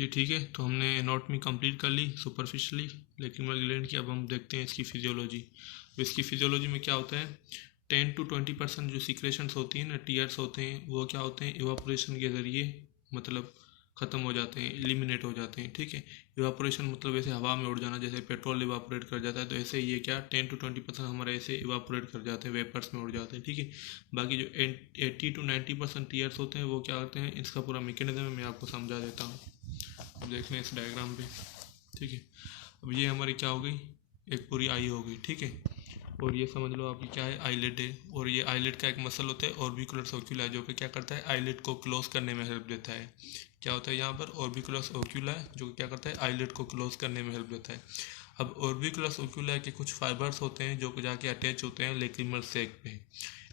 जी ठीक है, तो हमने एनाटॉमी कंप्लीट कर ली सुपरफिशियली लेक्रिमल ग्लैंड की। अब हम देखते हैं इसकी फिजियोलॉजी। तो इसकी फिजियोलॉजी में क्या होता है, 10 to 20% जो सीक्रेशंस होती हैं ना, टीयर्स होते हैं, वो क्या होते हैं, इवापोरेशन के ज़रिए मतलब ख़त्म हो जाते हैं, एलिमिनेट हो जाते हैं। ठीक है, इवापोरेशन मतलब ऐसे हवा में उड़ जाना, जैसे पेट्रोल इवापोरेट कर जाता है, तो ऐसे ये क्या 10 to 20% हमारे ऐसे इवापोरेट कर जाते हैं, वेपर्स में उड़ जाते हैं। ठीक है, बाकी जो 80 to 90% टीयर्स होते हैं वो क्या करते हैं, इसका पूरा मैकेनिज्म मैं आपको समझा देता हूँ। अब देख लें इस डायग्राम पे। ठीक है, अब ये हमारी क्या हो गई, एक पूरी आई हो गई। ठीक है, और ये समझ लो आपकी क्या है, आईलिड है। और ये आईलिड का एक मसल होता है ऑर्बिकुलर ओक्यूला, जो कि क्या करता है, आईलिड को क्लोज करने में हेल्प देता है। क्या होता है यहाँ पर, ऑर्बिकुलर ओक्यूला, जो कि क्या करता है, आईलिड को क्लोज करने में हेल्प देता है। अब ऑर्बिकुलर ओक्यूला के कुछ फाइबर्स होते हैं जो कि जाके अटैच होते हैं लेक्रिमल सैक पे।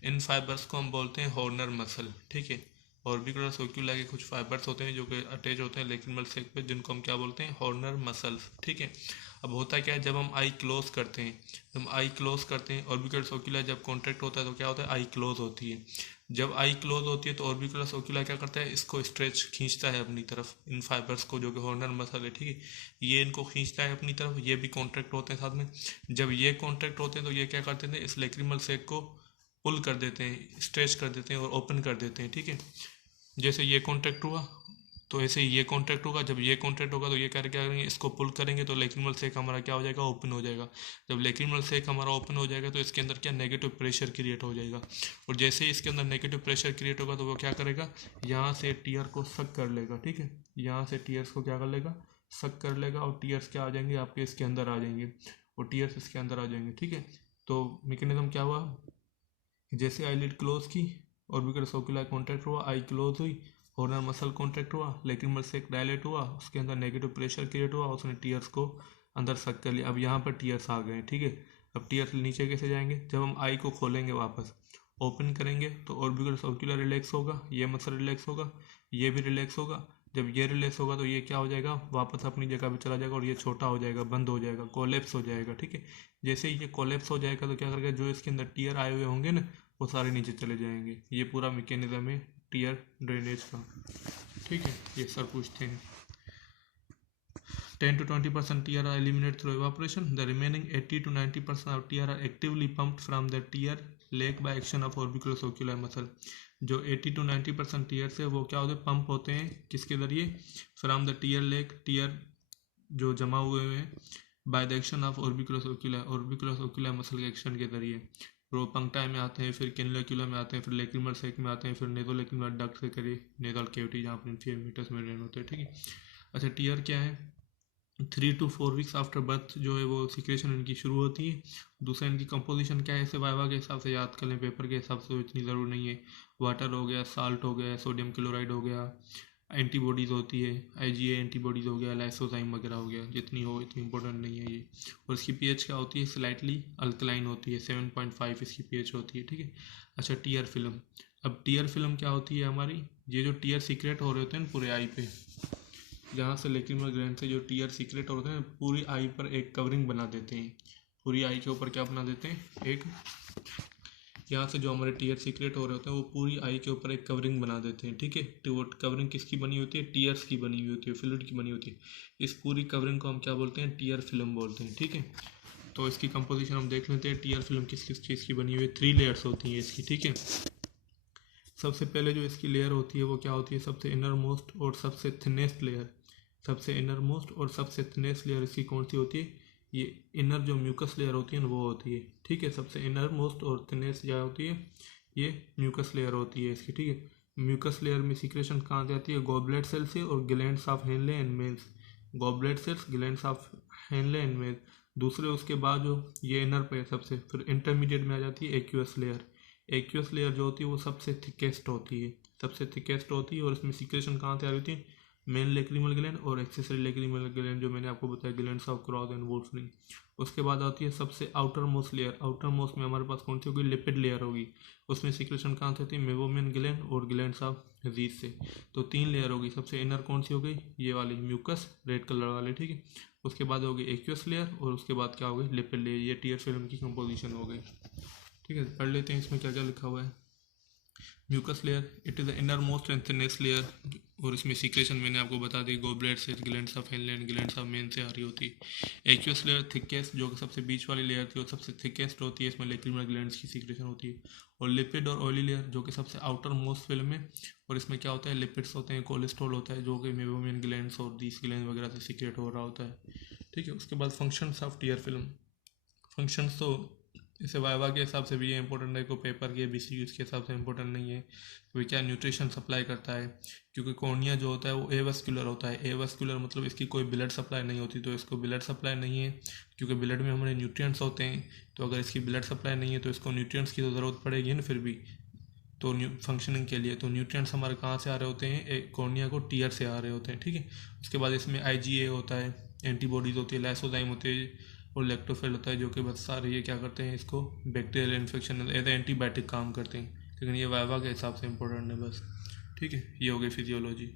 इन फाइबर्स को हम बोलते हैं हॉर्नर मसल। ठीक है, ऑर्बिकुलर ओक्यूला के कुछ फाइबर्स होते हैं जो कि अटैच होते हैं लेक्रिमल सैक पे, जिनको हम क्या बोलते हैं, हॉर्नर मसल्स। ठीक है, अब होता क्या है, जब हम आई क्लोज करते हैं, जब आई क्लोज करते हैं, ऑर्बिकुलर ओक्यूला जब कॉन्ट्रैक्ट होता है तो क्या होता है, आई क्लोज होती है। जब आई क्लोज होती है तो ऑर्बिकुलर ओक्यूला क्या करता है, इसको स्ट्रेच खींचता है अपनी तरफ, इन फाइबर्स को, जो कि हॉर्नर मसल है। ठीक है, ये इनको खींचता है अपनी तरफ, ये भी कॉन्ट्रैक्ट होते हैं साथ में। जब ये कॉन्ट्रैक्ट होते हैं तो ये क्या करते हैं, इस लेक्रिमल सैक को पुल कर देते हैं, स्ट्रेच कर देते हैं और ओपन कर देते हैं। ठीक है, जैसे ये कॉन्ट्रैक्ट हुआ तो ऐसे ही ये कॉन्ट्रैक्ट होगा, जब ये कॉन्ट्रैक्ट होगा तो ये क्या करेंगे, इसको पुल करेंगे तो लेक्रिमल सैक हमारा क्या हो जाएगा, ओपन हो जाएगा। जब लेक्रिमल सैक हमारा ओपन हो जाएगा तो इसके अंदर क्या, नेगेटिव प्रेशर क्रिएट हो जाएगा। और जैसे ही इसके अंदर नेगेटिव प्रेशर क्रिएट होगा तो वो क्या करेगा, यहाँ से टीयर को सक कर लेगा। ठीक है, यहाँ से टीयर्स को क्या कर लेगा, सक कर लेगा, और टीयर्स क्या आ जाएंगे, आपके इसके अंदर आ जाएंगे, और टीयर्स इसके अंदर आ जाएंगे। ठीक है, तो मैकेनिज्म क्या हुआ, जैसे आईलिड क्लोज की, ऑर्बिकुलर ओक्यूला कॉन्ट्रैक्ट हुआ, आई क्लोज हुई, हॉर्नर मसल कॉन्ट्रैक्ट हुआ, लेक्रिमल सैक डायलेट हुआ, उसके अंदर नेगेटिव प्रेशर क्रिएट हुआ, उसने टीयर्स को अंदर सक कर लिया। अब यहाँ पर टीयर्स आ गए। ठीक है, अब टीयर्स नीचे कैसे जाएंगे, जब हम आई को खोलेंगे, वापस ओपन करेंगे तो ऑर्बिकुलर ओक्यूला रिलैक्स होगा, ये मसल रिलैक्स होगा, ये भी रिलैक्स होगा। जब ये रिलैक्स होगा तो ये क्या हो जाएगा, वापस अपनी जगह पे चला जाएगा, और ये छोटा हो जाएगा, बंद हो जाएगा, कोलेप्स हो जाएगा। ठीक है, जैसे ही ये कोलेप्स हो जाएगा तो क्या करेगा, जो इसके अंदर टीयर आए हुए होंगे ना, वो सारे नीचे चले जाएंगे। ये पूरा मैकेनिज्म है टीयर ड्रेनेज का। ठीक है, ये सर पूछते हैं। 10 to 20% tear are eliminated through evaporation. The remaining 80 to 90% of tear are actively pumped from the tear lake by action of orbicular oculi muscle. जो 80 to 90% टीयर्स है वो क्या होते हैं, पंप होते हैं, किसके जरिए, from the tear lake, tear जो जमा हुए हैं, by the action of orbicular oculi, orbicular oculi muscle के एक्शन के जरिए। प्रोपंक्टाई में आते हैं, फिर कैनिकुला में आते हैं, फिर लेक्रिमल सैक में आते हैं, फिर नेजोलेक्रिमल डक्ट से करिए नेजल कैविटी, जहाँ पर इन्फीरियर मीटर्स में ड्रेन होते हैं। ठीक है, अच्छा टीयर क्या है, 3 to 4 वीक्स आफ्टर बर्थ जो है वो सिक्रेशन इनकी शुरू होती है। दूसरा इनकी कंपोजिशन क्या है, ऐसे वाइवा के हिसाब से याद कर लें, पेपर के हिसाब से इतनी ज़रूर नहीं है। वाटर हो गया, साल्ट हो गया, सोडियम क्लोराइड हो गया, एंटीबॉडीज़ होती है, आईजीए एंटीबॉडीज़ हो गया, लाइसोजाइम वगैरह हो गया, जितनी हो इतनी इंपॉर्टेंट नहीं है ये। और इसकी पीएच क्या होती है, स्लाइटली अल्कलाइन होती है, 7.5 इसकी पीएच होती है। ठीक है, अच्छा टीयर फिल्म। अब टीयर फिल्म क्या होती है हमारी, ये जो टीयर सीक्रेट हो रहे होते हैं पूरे आई पे, जहाँ से लेक्रिमल ग्लैंड से जो टीयर सीक्रेट होते हैं, पूरी आई पर एक कवरिंग बना देते हैं। पूरी आई के ऊपर क्या बना देते हैं, एक, यहाँ से जो हमारे टीयर सीक्रेट हो रहे होते हैं वो पूरी आई के ऊपर एक कवरिंग बना देते हैं। ठीक है, तो वो कवरिंग किसकी बनी होती है, टीयर्स की बनी हुई होती है, फ्लूइड की बनी होती है। इस पूरी कवरिंग को हम क्या बोलते हैं, टीयर फिल्म बोलते हैं। ठीक है, तो इसकी कंपोजिशन हम देख लेते हैं, टीयर फिल्म किस किस चीज़ की बनी हुई है। 3 लेयर्स होती हैं इसकी। ठीक है, सबसे पहले जो इसकी लेयर होती है वो क्या होती है, सबसे इनर मोस्ट और सबसे थिनेस्ट लेयर। सबसे इनर मोस्ट और सबसे थिनेस्ट लेयर इसकी कौन सी होती है, ये इनर जो म्यूकस लेयर होती है ना वो होती है। ठीक है, सबसे इनर मोस्ट और थिनेस्ट क्या होती है, ये म्यूकस लेयर होती है इसकी। ठीक है, म्यूकस लेयर में सीक्रेशन कहाँ से आती है, गॉबलेट सेल से और glands of Henle and males. Goblet cells, glands of Henle and males. दूसरे उसके बाद जो ये इनर पे सबसे, फिर इंटरमीडिएट में आ जाती है एक्यूएस लेयर। एक्यूएस लेयर जो होती है वो सबसे थिकेस्ट होती है, सबसे थिकेस्ट होती है, और इसमें सीक्रेशन कहाँ से आ रही होती है, मेन लेक्रिमल ग्लैंड और एक्सेसरी लेक्रिमल ग्लैंड, जो मैंने आपको बताया ग्लैंड्स ऑफ क्रॉस एंड वुल्फरिंग। उसके बाद आती है सबसे outer most layer. Outer most में हमारे पास कौन सी होगी, लिपिड लेयर होगी। उसमें सीक्रेशन कहाँ से होती है, मेवोमियन ग्लैंड और ग्लैंड्स ऑफ रीज से। तो 3 लेयर होगी। सबसे इनर कौन सी हो गई, ये वाली म्यूकस रेड कलर वाली। ठीक है, उसके बाद होगी एक्यूस लेयर, और उसके बाद क्या हो गई, लिपिड लेयर। ये टीयर फिल्म की कंपोजिशन हो गई। ठीक है, पढ़ लेते हैं इसमें क्या क्या लिखा हुआ है। Mucus layer, it is the inner most and thinnest layer, और इसमें सीक्रेशन मैंने आपको बता दी गोबलेट से, glands of Henle, glands of men से आ रही होती है। एक्वस लेयर थिकेस्ट, जो कि सबसे बीच वाली लेयर थी, वो सबसे थिकेस्ट होती है, इसमें लेक्रिमल ग्लैंड्स की सीक्रेशन होती है। और लिपिड और ऑयली लेयर, जो कि सबसे आउटर मोस्ट फिल्म है, और इसमें क्या होता है, लिपिड्स होते हैं, कोलेस्ट्रॉल होता है, जो कि मेबोमियन ग्लैंड्स और दीस ग्लैंड वगैरह से सीक्रेट हो रहा होता है। ठीक है, उसके बाद functions of tier film. Functions तो इसे वाइवा के हिसाब से भी ये इंपॉर्टेंट है, को पेपर के BCUs के हिसाब से इंपॉर्टेंट नहीं है। तो क्या न्यूट्रिशन सप्लाई करता है, क्योंकि कॉर्निया जो होता है वो एवस्कुलर होता है। एवस्कुलर मतलब इसकी कोई ब्लड सप्लाई नहीं होती, तो इसको ब्लड सप्लाई नहीं है, क्योंकि ब्लड में हमारे न्यूट्रिएंट्स होते हैं। तो अगर इसकी ब्लड सप्लाई नहीं है तो इसको न्यूट्रिएंट्स की तो ज़रूरत पड़ेगी ना फिर भी, तो फंक्शनिंग के लिए। तो न्यूट्रिएंट्स हमारे कहाँ से आ रहे होते हैं, कॉर्निया को टीयर से आ रहे होते हैं। ठीक है, उसके बाद इसमें IgA होता है, एंटीबॉडीज होती है, लाइसोजाइम होते हैं, और लैक्टोफिल होता है, जो कि बस सारे ये क्या करते हैं, इसको बैक्टीरियल इन्फेक्शन एज एंटीबायोटिक काम करते हैं। लेकिन ये वाइवा के हिसाब से इंपॉर्टेंट है बस। ठीक है, ये हो गई फिजियोलॉजी।